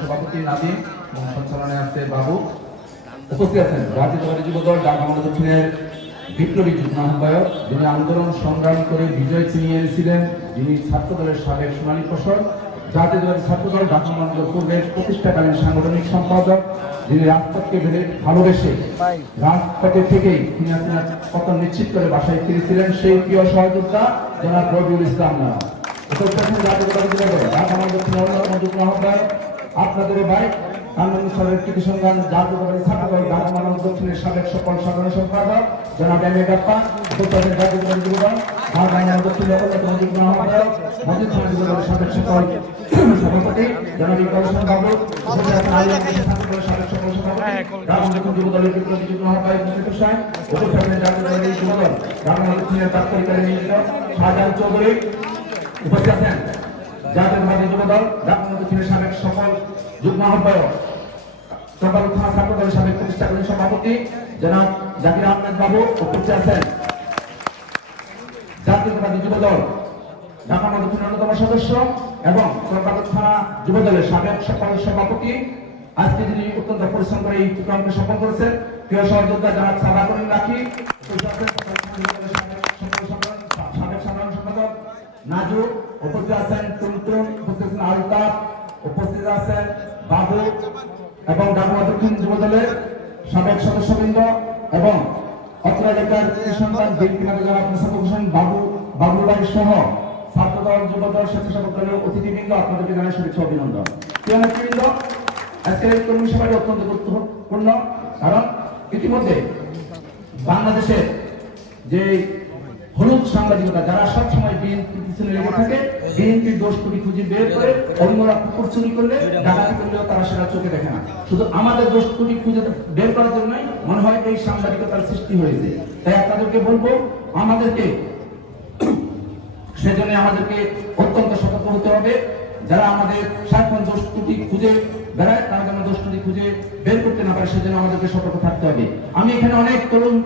সভাপতি নাদিম এবং সঞ্চালনায় আছে বাবু। উপস্থিত আছেন জাতীয়তাবাদী যুবদল ঢাকা মহানগর দক্ষিণের বিপ্লবী যুগ্ম আহ্বায়ক, যিনি আন্দোলন সংগ্রাম করে বিজয় ছিনিয়ে এনেছিলেন, যিনি ছাত্রদলের সাবেক সোনালী ফসল, জাতীয়তাবাদী ছাত্রদল ঢাকা মহানগর পূর্বের প্রতিষ্ঠাকালীন সাংগঠনিক সম্পাদক, যিনি রাজপথকে ভালোবেসে রাজপথে থেকেই পতন নিশ্চিত করে বাসায় ফিরেছিলেন, সেই প্রিয় সহযোদ্ধা জনাব রবিউল ইসলাম। আপনাদের ভাই আন্দোলন সালের কৃতি সংগ্রাম জাতীয়তাবাদী ছাত্রদল ঢাকা মহানগর দক্ষিণের সাবেক সকল সাধারণ সম্পাদক জনাব এম এ গাপ্পা, জাতীয়তাবাদী যুবদল ঢাকা মহানগর দক্ষিণের অন্যতম যুগ্ম আহ্বায়ক, মজিদ সমাজ যুবদলের সাবেক সকল সভাপতি জনাব ইকবাল হোসেন বাবু, ছাত্রদলের সাবেক সকল সভাপতি ঢাকা মহানগর যুবদলের বিপ্লবী যুগ্ম আহ্বায়ক মুজিদ হোসেন, জাতীয়তাবাদী যুবদল ঢাকা মহানগর দক্ষিণের তাৎক্ষণিককালীন নিয়োজিত শাহজাহান চৌধুরী। উপস্থিত আছেন জাতীয়তাবাদী যুবদল ঢাকা মহানগর দক্ষিণের সাবেক সকল যুগ্ম আহ্বায়ক, চম্পারণ থানা ছাত্রদলের সাবেক প্রতিষ্ঠাকালীন সভাপতি জনাব জাকির আহমেদ বাবু। উপস্থিত আছেন জাতীয়তাবাদী যুবদল ঢাকা মহানগর দক্ষিণের অন্যতম সদস্য এবং চম্পারণ থানা যুবদলের সাবেক সকল সভাপতি, আজকে যিনি অত্যন্ত পরিশ্রম করে এই প্রোগ্রামকে সফল করেছেন, প্রিয় সহযোদ্ধা জনাব সাদা করিম রাখি। সাবেক সাধারণ সম্পাদক নাজু। উপস্থিত আছেন টুনটুন, উপস্থিত আছেন আলতাফ, উপস্থিত আছেন বাবু এবং ঢাকা দক্ষিণ যুবদলের সাবেক সদস্যবৃন্দ এবং অত্র এলাকার সন্তান বাবুল ভাই সহ ছাত্রদল যুবদল স্বেচ্ছাসেবক দলের অতিথিবৃন্দ, আপনাদেরকে জানাই শুভেচ্ছা অভিনন্দন। প্রিয় আজকের এই কর্মী সভাটি অত্যন্ত গুরুত্বপূর্ণ, কারণ ইতিমধ্যে বাংলাদেশের যে হলুদ সাংবাদিকতা, যারা সবসময় বিএনপির পিছনে লেগে থাকে, বিএনপির দোষ ত্রুটি খুঁজে বের করে অন্যরা কুকুর চুরি করলে ডাকাতি করলেও তারা সেটা চোখে দেখে না, শুধু আমাদের দোষ ত্রুটি খুঁজে বের করার জন্যই মনে হয় এই সাংবাদিকতার সৃষ্টি হয়েছে। তাই আপনাদেরকে বলবো, আমাদেরকে সেজন্য আমাদেরকে অত্যন্ত সতর্ক হতে হবে। যারা আমাদের সারাক্ষণ দোষ ত্রুটি খুঁজে বেড়ায়, তারা যেন দোষ ত্রুটি খুঁজে বের করতে না পারে, সেজন্য আমাদেরকে সতর্ক থাকতে হবে। আমি এখানে অনেক তরুণ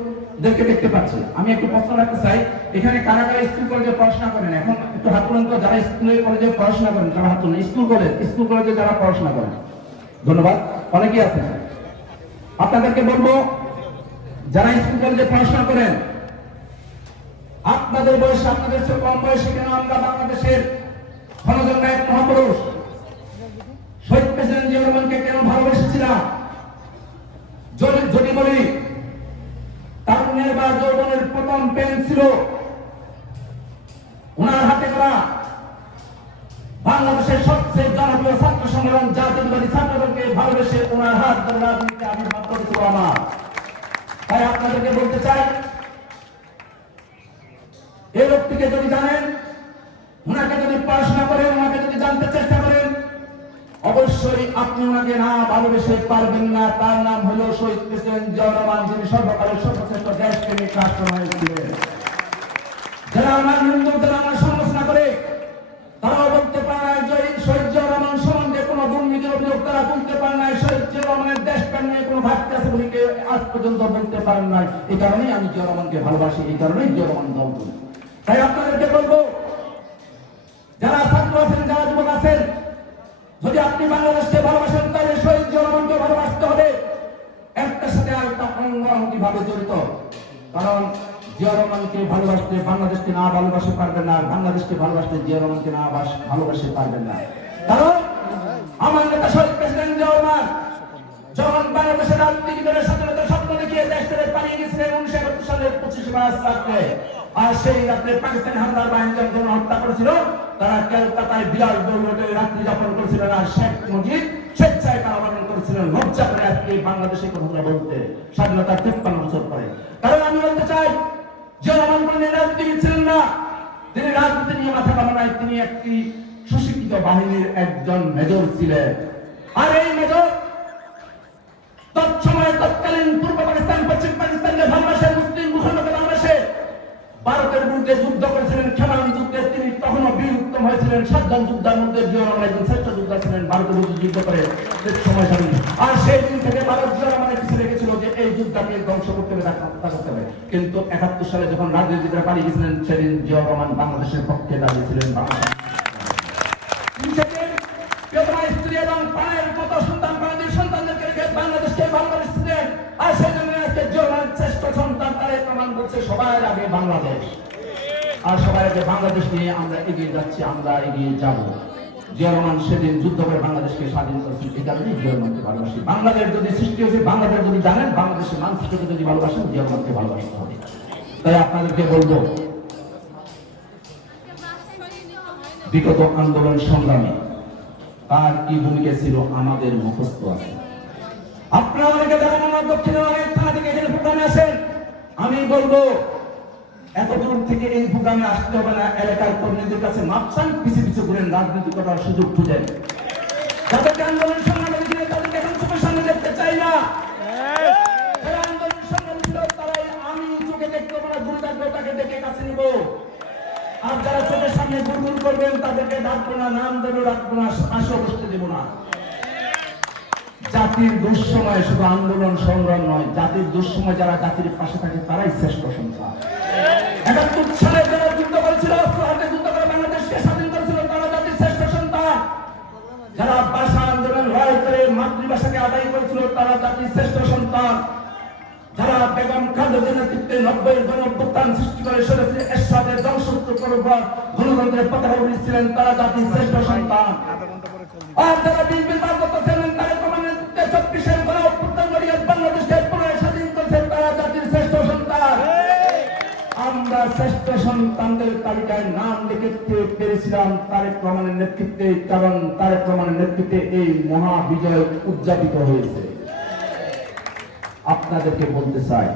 দেখতে পাচ্ছি। আমি একটু প্রশ্ন রাখতে চাই, এখানে কারা কারা স্কুল কলেজে পড়াশোনা করেন? এখন একটু হাত তুলেন তো, যারা স্কুলে কলেজে পড়াশোনা করেন তারা হাত তুলেন। স্কুল কলেজে যারা পড়াশোনা করেন, ধন্যবাদ, অনেকেই আছেন। আপনাদেরকে বলবো, যারা স্কুল কলেজে পড়াশোনা করেন, আপনাদের বয়স, আপনাদের চেয়ে কম বয়সে কেন আমরা বাংলাদেশের গণতন্ত্রের এক মহাপুরুষ শহীদ প্রেসিডেন্ট জিয়া রহমানকে কেন ভালোবেসেছিলাম? যদি বলি, তারুণ্যের বা যৌবনের প্রথম পেন ছিল ওনার হাতে করা বাংলাদেশের সবচেয়ে জনপ্রিয় ছাত্র সংগঠন জাতীয়তাবাদী ছাত্রদলকে ভালোবেসে ওনার হাত ধরে রাজনীতিতে আবির্ভাব করেছিল আমার। তাই আপনাদেরকে বলতে চাই, এই লোকটিকে যদি জানেন, ওনাকে যদি পড়াশোনা করেন, ওনাকে যদি জানতে চেষ্টা করেন, অবশ্যই আপনি ওনাকে না ভালোবেসে পারবেন না। তার নাম হলো শহীদ প্রেসিডেন্ট জিয়া রহমান, যিনি সর্বকালের সর্বশ্রেষ্ঠ দেশপ্রেমিক রাষ্ট্রনায়ক ছিলেন। যারা আমার হিন্দু, যারা আমার সমালোচনা করে, তারাও বলতে পারে না যে শহীদ জিয়া রহমান সম্বন্ধে কোনো দুর্নীতির অভিযোগ তারা তুলতে পারে নাই। শহীদ জিয়া রহমানের দেশপ্রেম নিয়ে কোনো ঘাটতি আছে বলে আজ পর্যন্ত বলতে পারেন নাই। এই কারণেই আমি জিয়া রহমানকে ভালোবাসি, এই কারণেই জিয়া রহমান দল করি। তাই আপনাদেরকে বলবো, যারা ছাত্র আছেন, যারা যুবক আছেন, যদি আপনি বাংলাদেশকে ভালোবাসেন, তাহলে শহীদ জিয়া রহমানকে ভালোবাসতে হবে। একটার সাথে আরেকটা অঙ্গাঙ্গি ভাবে জড়িত, কারণ জিয়া রহমানকে ভালোবাসতে বাংলাদেশকে না ভালোবাসতে পারবেন না, বাংলাদেশকে ভালোবাসতে জিয়া রহমানকে না ভালোবাসতে পারবেন না। কারণ আমার নেতা শহীদ প্রেসিডেন্ট জিয়া রহমান যখন বাংলাদেশের রাজনীতিবিদের স্বাধীনতার স্বপ্ন দেখিয়ে দেশ ছেড়ে পালিয়ে গেছিলেন 1971 সালের 25 মার্চ রাত্রে, আর সেই রাত্রে পাকিস্তানি হামলার বাহিনী যখন হত্যা করেছিল, তারা কলকাতায় বিলাস দৌলতে রাত্রি যাপন করেছিলেন, আর শেখ মুজিব স্বেচ্ছায় কারাবরণ করেছিলেন লজ্জা করে আজকে বাংলাদেশে কথা বলতে, স্বাধীনতার 53 বছর পরে। কারণ আমি বলতে চাই, জিয়া রহমান কোন রাজনীতিবিদ ছিলেন না, তিনি রাজনীতি নিয়ে মাথা ঘামায়, তিনি একটি সুশিক্ষিত বাহিনীর একজন মেজর ছিলেন। আর এই মেজর তৎকালীন পূর্ব পাকিস্তান, পশ্চিম পাকিস্তানকে ভালোবাসে, মুসলিম মুসলমানকে ভালোবাসে ভারতের বিরুদ্ধে যুদ্ধ করেছিলেন। খেলান যুদ্ধে তিনি তখনও বীর উত্তম হয়েছিলেন। 7 জন যোদ্ধার মধ্যে জিয়া রহমান একজন শ্রেষ্ঠ যোদ্ধা ছিলেন, ভারতের বিরুদ্ধে যুদ্ধ করে সময় সারি। আর সেই দিন থেকে ভারত জিয়া রহমানের পিছিয়ে লেগেছিল যে এই যুদ্ধকে ধ্বংস করতে হবে, হত্যা করতে হবে। কিন্তু 71 সালে যখন রাজনীতিবিদরা পালিয়ে গেছিলেন, সেদিন জিয়া রহমান বাংলাদেশের পক্ষে দাঁড়িয়েছিলেন। এবং প্রাণের মতো সন্তান প্রাণীর সন্তানদেরকে রেখে বাংলাদেশকে ভালোবাসছিলেন। আর সেই জন্য আজকে জীবনের শ্রেষ্ঠ সন্তান তারা প্রমাণ করছে সবার আগে বাংলাদেশ। আর সবার আগে বাংলাদেশ নিয়ে আমরা এগিয়ে যাচ্ছি, আমরা এগিয়ে যাব। জিয়া রহমান সেদিন যুদ্ধ করে বাংলাদেশকে স্বাধীন করেছেন, এই কারণেই জিয়া রহমানকে ভালোবাসি। বাংলাদেশ যদি সৃষ্টি হয়েছে, বাংলাদেশ যদি জানেন, বাংলাদেশের মানুষকে যদি ভালোবাসেন, জিয়া রহমানকে ভালোবাসতে হবে। তাই আপনাদেরকে বলবো, বিগত আন্দোলন সংগ্রামে তার কি ভূমিকা ছিল আমাদের মুখস্থ আছে। আপনারা অনেকে জানেন, আমার দক্ষিণে অনেক থানা থেকে এখানে প্রোগ্রামে আসেন। আমি বলবো এত দূর থেকে এই প্রোগ্রামে আসতে হবে না, এলাকার কর্মীদের কাছে মাপ চান, পিছু পিছু ঘুরেন, রাজনীতি করার সুযোগ খুঁজেন। যাদেরকে আন্দোলন সংগ্রামে ছিল তাদেরকে এখন চোখের সামনে দেখতে চাই না। যারা আন্দোলন সংগ্রামে ছিল তারাই আমি চোখে দেখতে পাবো না, গুরু থাকবে তাকে দেখে কাছে নিব। আর যারা চোখের সামনে গুড়গুড় করবেন তাদেরকে ডাকবো না, নাম দেবো, রাখবো না, পাশে বসতে দেবো না। জাতির দুঃসময়ে শুধু আন্দোলন সংগ্রাম নয়, জাতির দুঃসময় যারা জাতির পাশে থাকে তারাই শ্রেষ্ঠ সন্তান। ৭১ সালে যারা যুদ্ধ করেছিল, হাতে যুদ্ধ করে বাংলাদেশকে স্বাধীন করেছিল, তারা জাতির শ্রেষ্ঠ সন্তান। যারা ভাষা আন্দোলন লড়াই করে মাতৃভাষাকে আদায় করেছিল, তারা জাতির শ্রেষ্ঠ সন্তান। যারা বেগম খালেদার নেতৃত্বে ৯০ গণঅভ্যুত্থান সৃষ্টি করে এরশাদের ধ্বংসস্তূপ পর গণতন্ত্রের পতাকা উড়িয়েছিলেন, তারা জাতির শ্রেষ্ঠ সন্তান। আর যারা বিএনপির ভারপ্রাপ্ত চেয়ারম্যান তারেক রহমানের নেতৃত্বে ৩৬ গণঅভ্যুত্থান ঘটিয়ে বাংলাদেশকে পুনরায় স্বাধীন করেছেন, তারা জাতির শ্রেষ্ঠ সন্তান। আমরা শ্রেষ্ঠ সন্তানদের তালিকায় নাম লিখতে পেরেছিলাম তারেক রহমানের নেতৃত্বে, কারণ তারেক রহমানের নেতৃত্বে এই মহা বিজয় উদযাপিত হয়েছে। আপনাদেরকে বলতে চাই,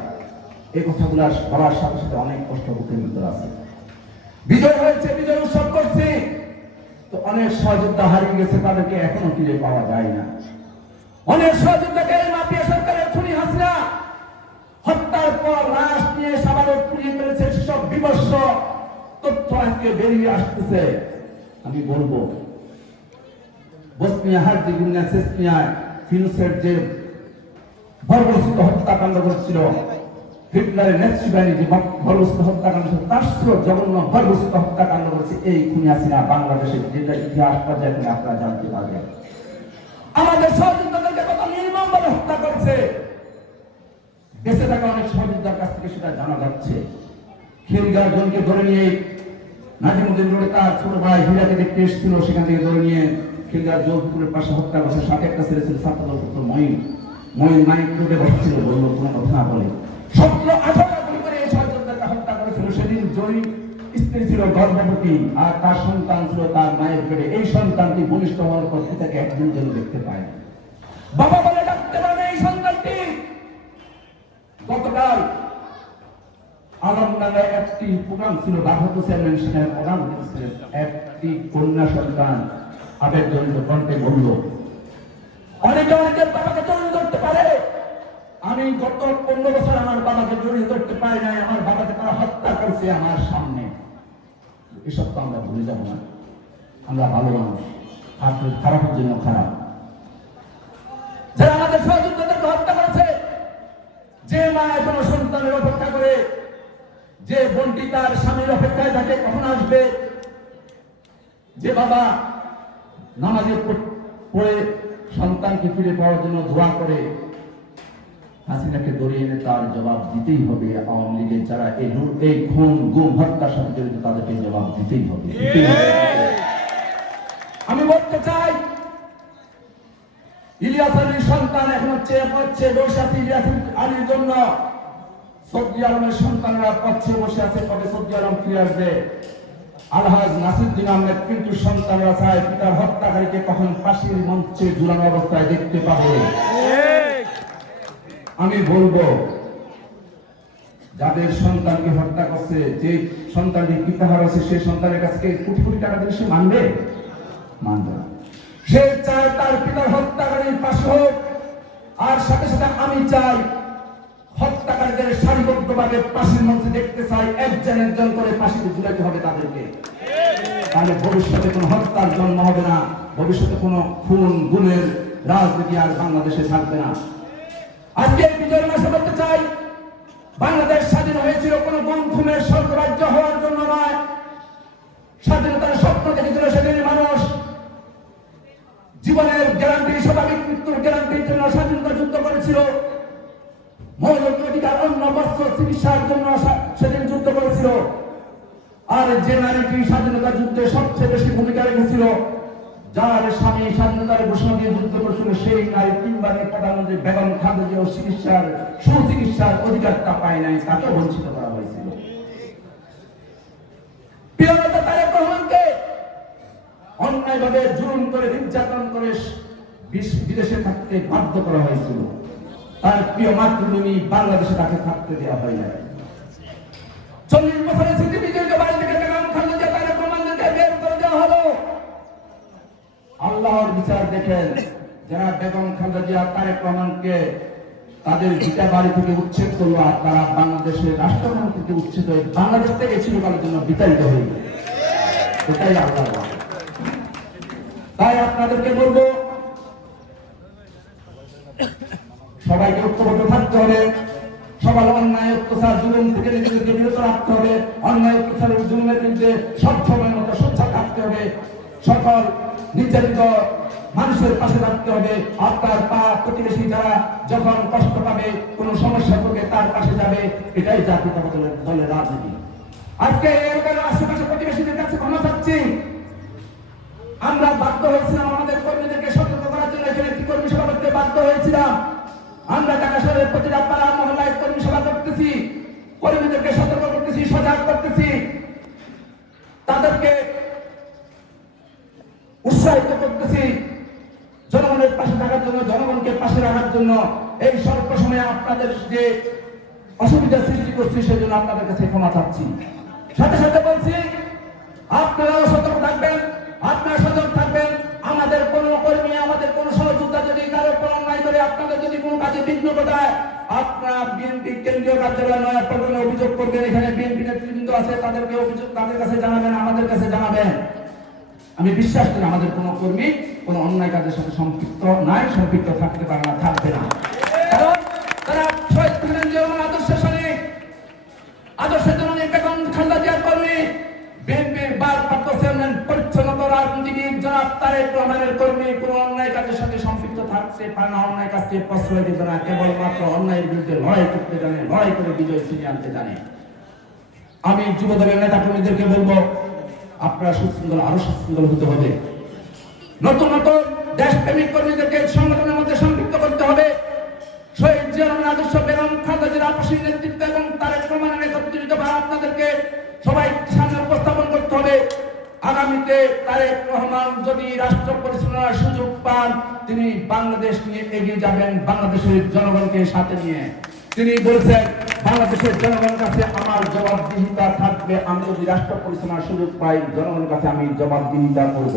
এই কথাগুলো বলার সাথে সাথে অনেক কষ্ট বুকের ভিতর আছে। বিজয় হয়েছে, বিজয় উৎসব করছে, তো অনেক সহযোদ্ধা হারিয়ে গেছে, তাদেরকে এখনো ফিরে পাওয়া যায় না। অনেক সহযোদ্ধাকে মাফিয়া সরকারের খুনি হাসিনা হত্যার পর লাশ নিয়ে সাভারে পুড়িয়ে ফেলেছে, সেসব বিমর্ষ তথ্য আজকে বেরিয়ে আসতেছে। আমি বলবো, বসনিয়া হার্জেগোভিনা চেচনিয়ায় ফিনুসের যে বর্বরচিত হত্যাকাণ্ড করেছিল, হিটলারের নেতৃত্বে বাহিনী যে বর্বরচিত হত্যাকাণ্ড, তার জঘন্য বর্বরচিত হত্যাকাণ্ড করেছে এই খুনি হাসিনা। বাংলাদেশের যেটা ইতিহাস পর্যায়ে আপনারা জানতে পারবেন। আমাদের সহযোদ্ধাদেরকে কত নির্মমভাবে হত্যা করেছে, বেঁচে থাকা অনেক সহযোদ্ধার কাছ থেকে সেটা জানা যাচ্ছে। খিলগাঁও জনকে ধরে নিয়ে নাজিমুদ্দিন রোডে তার ছোট ভাই হীরাকে দেখতে এসেছিল, সেখান থেকে ধরে নিয়ে খিলগাঁও জোরপুরের পাশে হত্যা করেছে। সাথে একটা ছেলে ছিল ছাত্রদল পুত্র মঈন মাইক রোডে বসেছিল, বলল কোনো কথা না বলে ১৭-১৮ গুলি করে এই সহযোদ্ধাকে হত্যা করেছিল। সেদিন জয়ী স্ত্রী ছিল গর্ভবতী, আর তার সন্তান ছিল তার মায়ের পেটে। এই সন্তানটি ভূমিষ্ঠ হওয়ার পর পিতাকে একদিন যেন দেখতে পায় না, বাবা বলে ডাকতে পারে এই সন্তানটি। গতকাল আলমডাঙ্গায় একটি প্রোগ্রাম ছিল, ভারপ্রাপ্ত চেয়ারম্যান সেখানে প্রধান ছিলেন। একটি কন্যা সন্তান আবেগজনিত কণ্ঠে বলল, অনেকে অনেকের বাবাকে জড়িয়ে ধরতে পারে, আমি গত ১৫ বছর আমার বাবাকে জড়িয়ে ধরতে পারি নাই, আমার বাবাকে তারা হত্যা করছে আমার সামনে। এসব তো আমরা ভুলে যাবো না, আমরা ভালো মানুষ, খারাপের জন্য খারাপ। যারা আমাদের সহযোদ্ধাদেরকে হত্যা করেছে, যে মা এখনো সন্তানের অপেক্ষা করে, যে বোনটি তার স্বামীর অপেক্ষায় থাকে কখন আসবে, যে বাবা নামাজে পড়ে সন্তানকে ফিরে পাওয়ার জন্য দোয়া করে, হাসিনাকে ধরিয়ে এনে তার জবাব দিতেই হবে। আওয়ামী লীগের যারা এই খুন গুম হত্যার সাথে জড়িত, তাদেরকে জবাব দিতেই হবে। আমি বলতে চাই, ইলিয়াস আলীর সন্তান এখন চেয়ে পড়ছে বসে আছে ইলিয়াস আলীর জন্য, সৌদি আলমের সন্তানরা পচ্ছে বসে আছে কবে সৌদি আলম ফিরে আসবে। আলহাজ নাসিরুদ্দিন আহমেদ কিন্তু সন্তানরা চায় পিতার হত্যাকারীকে কখন ফাঁসির মঞ্চে ঝুলানো অবস্থায় দেখতে পাবে। আমি বলবো, যাদের সন্তানকে হত্যা করছে, যে সন্তানকে পিতা হারাচ্ছে, সেই সন্তানের কাছে কোটি কোটি টাকা দিয়ে সে মানবে? মানবে না। সে চায় তার পিতার হত্যাকারীর পাশে হোক। আর সাথে সাথে আমি চাই হত্যাকারীদের সারিবদ্ধভাবে ফাঁসির মঞ্চে দেখতে চাই, একজন একজন করে ফাঁসিতে ঝুলাতে হবে তাদেরকে। তাহলে ভবিষ্যতে কোনো হত্যার জন্ম হবে না, ভবিষ্যতে কোনো খুন গুণের রাজনীতি আর বাংলাদেশে থাকবে না। আজকে বিজয় মাসে বলতে চাই, বাংলাদেশ স্বাধীন হয়েছিল কোনো গুম খুনের স্বর্গরাজ্য হওয়ার জন্য নয়। স্বাধীনতার স্বপ্ন দেখেছিল সেদিন মানুষ, জীবনের গ্যারান্টি, স্বাভাবিক মৃত্যুর গ্যারান্টির জন্য স্বাধীনতা যুদ্ধ করেছিল। মৌলিক অধিকার, অন্য বস্ত্র, চিকিৎসার জন্য সেদিন যুদ্ধ করেছিল। আর যে নারীটি স্বাধীনতা যুদ্ধে সবচেয়ে বেশি ভূমিকা রেখেছিল, যার স্বামী স্বাধীনতার ঘোষণা দিয়ে যুদ্ধ করেছিল, সেই নারী তিনবারের প্রধানমন্ত্রী বেগম খালেদা জিয়াও সুচিকিৎসার অধিকারটা পায় নাই, তাকে বঞ্চিত করা হয়েছিল। প্রিয় নেতা তারেক রহমানকে অন্যায়ভাবে জুলুম করে, নির্যাতন করে বিদেশে থাকতে বাধ্য করা হয়েছিল। তার প্রিয় মাতৃভূমি বাংলাদেশে তাকে থাকতে দেওয়া হয় নাই। 40 বছরের স্মৃতিবিজড়িত বাড়ি থেকে বেগম খালেদা জিয়া তারেক রহমানকে বের করে দেওয়া হলো। আল্লাহর বিচার দেখেন, যারা বেগম খালেদা জিয়া তারেক রহমানকে তাদের ভিটা বাড়ি থেকে উচ্ছেদ করলো, আর তারা বাংলাদেশের রাষ্ট্রপ্রধান থেকে উচ্ছেদ হয়ে বাংলাদেশ থেকে চিরকালের জন্য বিতাড়িত হইল। এটাই আল্লাহর ওয়াদা। তাই আপনাদেরকে বলবো, সবাইকে ঐক্যবদ্ধ থাকতে হবে। সবার অন্যায়, অত্যাচার, জুলুম থেকে নিজেদেরকে বিরত রাখতে হবে। অন্যায়, অত্যাচার, জুলুমের বিরুদ্ধে সব সময় মতো সোচ্চার থাকতে হবে। সকল নির্যাতিত মানুষের পাশে থাকতে হবে। আপনার প্রতিবেশী যারা যখন কষ্ট পাবে, কোনো সমস্যা করবে, তার পাশে যাবে। এটাই জাতীয়তাবাদী দলের রাজনীতি। আজকে এলাকার আশেপাশে প্রতিবেশীদের কাছে ক্ষমা চাচ্ছি। আমরা বাধ্য হয়েছিলাম আমাদের কর্মীদেরকে সতর্ক করার জন্য, এখানে একটি কর্মী সভা করতে বাধ্য হয়েছিলাম। আমরা ঢাকা শহরের প্রতিটা পাড়া মহল্লায় কর্মী সভা করতেছি, কর্মীদেরকে সতর্ক করতেছি, সজাগ করতেছি, তাদেরকে উৎসাহিত করতেছি জনগণের পাশে থাকার জন্য, জনগণকে পাশে রাখার জন্য। এই স্বল্প সময়ে আপনাদের যে অসুবিধা সৃষ্টি করছি, সেই জন্য আপনাদের কাছে ক্ষমা চাচ্ছি। সাথে সাথে বলছি, আপনারাও সতর্ক থাকবেন, আপনারা সতর্ক থাকবেন। আমাদের কোন কর্মী, আমাদের কোন সহযোদ্ধা যদি কারো উপর অন্যায় করে, আপনাদের যদি কোনো কাজে বিঘ্ন ঘটায়, আপনারা বিএনপি কেন্দ্রীয় কার্যালয় নয়াপল্টনে অভিযোগ করবেন। এখানে বিএনপি নেতৃবৃন্দ আছে, তাদেরকে অভিযোগ তাদের কাছে জানাবেন, আমাদের কাছে জানাবেন। আমি বিশ্বাস করি আমাদের কোন কর্মী কোন অন্যায় কাজের সাথে সম্পৃক্ত নাই, সম্পৃক্ত থাকতে পারে না, থাকবে না। কারণ তারা শহীদ প্রেসিডেন্ট আদর্শের সঙ্গে আদর্শের জন্য বেগম খালেদা জিয়ার কর্মী, বিএনপির ভারপ্রাপ্ত চেয়ারম্যান, পরিচ্ছন্নতা রাজনীতিবিদ জনাব তারেক রহমানের কর্মী কোন অন্যায় কাজের সাথে সম্পৃক্ত থাকতে পারে না, অন্যায় কাজকে প্রশ্রয় দিতে না, কেবলমাত্র অন্যায়ের বিরুদ্ধে লড়াই করতে জানে, লড়াই করে বিজয় ছিনিয়ে আনতে জানে। আমি যুব দলের নেতা কর্মীদেরকে বলবো, আপনারা সুশৃঙ্খল, আরো সুশৃঙ্খল হতে হবে। নতুন নতুন দেশপ্রেমিক কর্মীদেরকে সংগঠনের মধ্যে সম্পৃক্ত করতে হবে। শহীদ জিয়াউর আদর্শ, বেগম খালেদা জিয়ার আপসীর নেতৃত্ব এবং তারেক রহমানের নেতৃত্বে আপনাদেরকে সবাই সামনে উপস্থাপন করতে হবে। আগামীতে তারেক রহমান যদি রাষ্ট্র পরিচালনার সুযোগ পান, তিনি বাংলাদেশ নিয়ে এগিয়ে যাবেন, বাংলাদেশের জনগণকে সাথে নিয়ে। তিনি বলেছেন, বাংলাদেশের জনগণের কাছে আমার জবাবদিহিতা থাকবে। আমি যদি রাষ্ট্র পরিচালনার সুযোগ পাই, জনগণের কাছে আমি জবাবদিহিতা করব।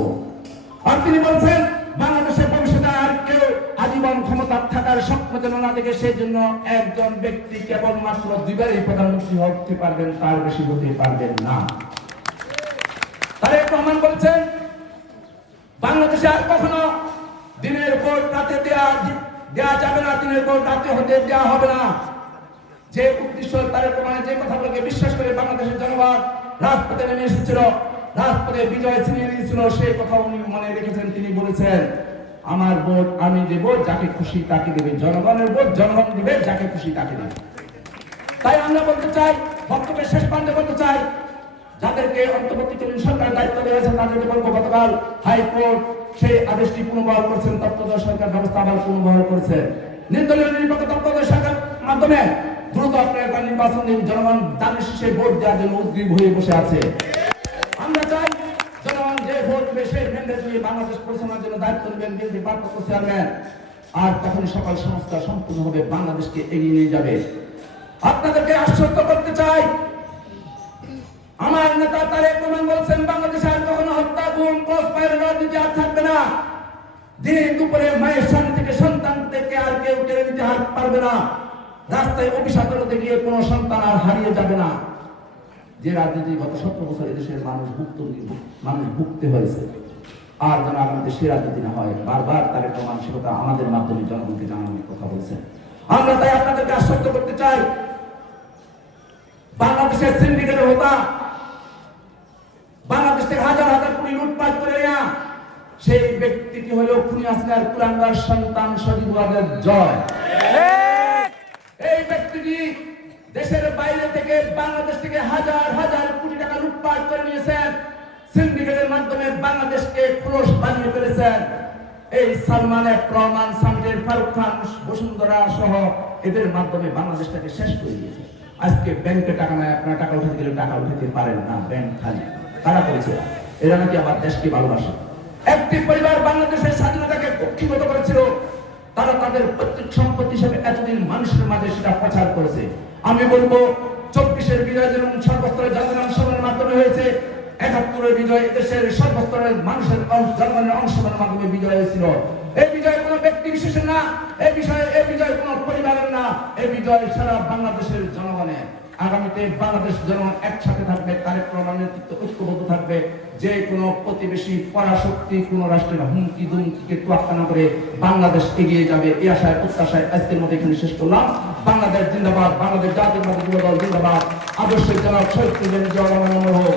আর তিনি বলছেন, বাংলাদেশের ভবিষ্যতে আর কেউ আজীবন ক্ষমতা থাকার স্বপ্ন যেন না দেখে, সেই জন্য একজন ব্যক্তি কেবলমাত্র 2 বারই প্রধানমন্ত্রী হতে পারবেন, তার বেশি হতে পারবেন না। তারেক রহমান বলছেন, বাংলাদেশে আর কখনো দিনের পর রাতে দেওয়া যাবে না, দিনের পর রাতে হতে দেওয়া হবে না। যে উদ্দেশ্য তারেক রহমানের যে কথাগুলোকে বিশ্বাস করে বাংলাদেশের জনগণ রাজপথে নেমে এসেছিল, রাজপথে বিজয় ছিনিয়ে নিয়েছিল, সেই কথা উনি মনে রেখেছেন। তিনি বলেছেন, আমার ভোট আমি দেব, যাকে খুশি তাকে দেবে। জনগণের ভোট জনগণ দেবে, যাকে খুশি তাকে দেবে। তাই আমরা বলতে চাই, বক্তব্যের শেষ প্রান্তে বলতে চাই, যাদেরকে অন্তর্বর্তীকালীন সরকার দায়িত্ব দিয়েছেন তাদেরকে বলবো, গতকাল হাইকোর্ট সেই আদেশটি পুনর্বহাল করছেন, তত্ত্বাবধায়ক সরকার ব্যবস্থা আবার পুনর্বহাল করেছেন। নির্দলীয় নিরপেক্ষ তত্ত্বাবধায়ক সরকার মাধ্যমে দ্রুত আপনারা নির্বাচন দিন। জনগণ দানের শেষে ভোট দেওয়ার জন্য উদ্গ্রীব হয়ে বসে আছে। আমরা চাই জনগণ যে ভোট দেবে সেই ম্যান্ডেট নিয়ে বাংলাদেশ পরিচালনার জন্য দায়িত্ব নেবেন বিএনপি ভারপ্রাপ্ত চেয়ারম্যান। আর তখন সকল সংস্থা সম্পূর্ণভাবে বাংলাদেশকে এগিয়ে নিয়ে যাবে। আপনাদেরকে আশ্বস্ত করতে চাই, আমার নেতা তারেক রহমান বলছেন, বাংলাদেশে আর কখনো হত্যা, গুম, ক্রসফায়ার রাজনীতি আর থাকবে না। দিন দুপুরে মায়ের সামনে থেকে সন্তান থেকে আর কেউ কেড়ে নিতে পারবে না। রাস্তায় অফিস আদালতে গিয়ে কোনো সন্তান আর হারিয়ে যাবে না। যে রাজনীতি গত 17 বছর এদেশের মানুষ ভুগতে হয়েছে, আর যেন আগামীতে সে রাজনীতি না হয়। বারবার তারেক রহমান সে কথা আমাদের মাধ্যমে জনগণকে জানানোর কথা বলছেন। আমরা তাই আপনাদেরকে আশ্বস্ত করতে চাই, বাংলাদেশের সিন্ডিকেটের হোতা, বাংলাদেশ থেকে হাজার হাজার কোটি লুটপাট করে নেয়া সেই ব্যক্তিটি হলো খুনি হাসিনার কুলাঙ্গার সন্তান সজীবুরের জয়। এই ব্যক্তিটি দেশের বাইরে থেকে বাংলাদেশ থেকে হাজার হাজার কোটি টাকা লুটপাট করে নিয়েছেন, সিন্ডিকেটের মাধ্যমে বাংলাদেশকে খোলস বানিয়ে ফেলেছেন। এই সালমান এফ রহমান, সামদের ফারুক খান, বসুন্ধরা সহ এদের মাধ্যমে বাংলাদেশটাকে শেষ করে দিয়েছে। আজকে ব্যাংকে টাকা নাই, আপনারা টাকা উঠাতে গেলে টাকা উঠাতে পারেন না, ব্যাংক খালি। তারা করেছে এরা নাকি আবার দেশকে ভালোবাসে। একটি পরিবার বাংলাদেশের স্বাধীনতাকে কক্ষিগত করেছিল, তারা তাদের পৈতৃক সম্পত্তি হিসেবে এতদিন মানুষের মাঝে সেটা প্রচার করেছে। আমি বলবো 24-এর বিজয় যেমন সর্বস্তরের জনগণের অংশগ্রহণের মাধ্যমে হয়েছে, 71-এর বিজয় দেশের সর্বস্তরের মানুষের জনগণের অংশগ্রহণের মাধ্যমে বিজয় হয়েছিল। এই বিজয় কোনো ব্যক্তি বিশেষের না, এই বিজয় কোনো পরিবারের না, এই বিজয় সারা বাংলাদেশের জনগণের। আগামীতে বাংলাদেশ জনগণ একসাথে থাকবে, তারেক রহমানের নেতৃত্বে ঐক্যবদ্ধ থাকবে। যে কোনো প্রতিবেশী পরাশক্তি কোনো রাষ্ট্রের হুমকি দুমকিকে তোয়াক্কা না করে বাংলাদেশ এগিয়ে যাবে, এই আশায় প্রত্যাশায় আজকের মধ্যে এখানে শেষ করলাম। বাংলাদেশ জিন্দাবাদ, বাংলাদেশ জাতীয়তাবাদী যুব দল জিন্দাবাদ, আদর্শের জনক শহীদ প্রেসিডেন্ট জিয়া রহমান হোক।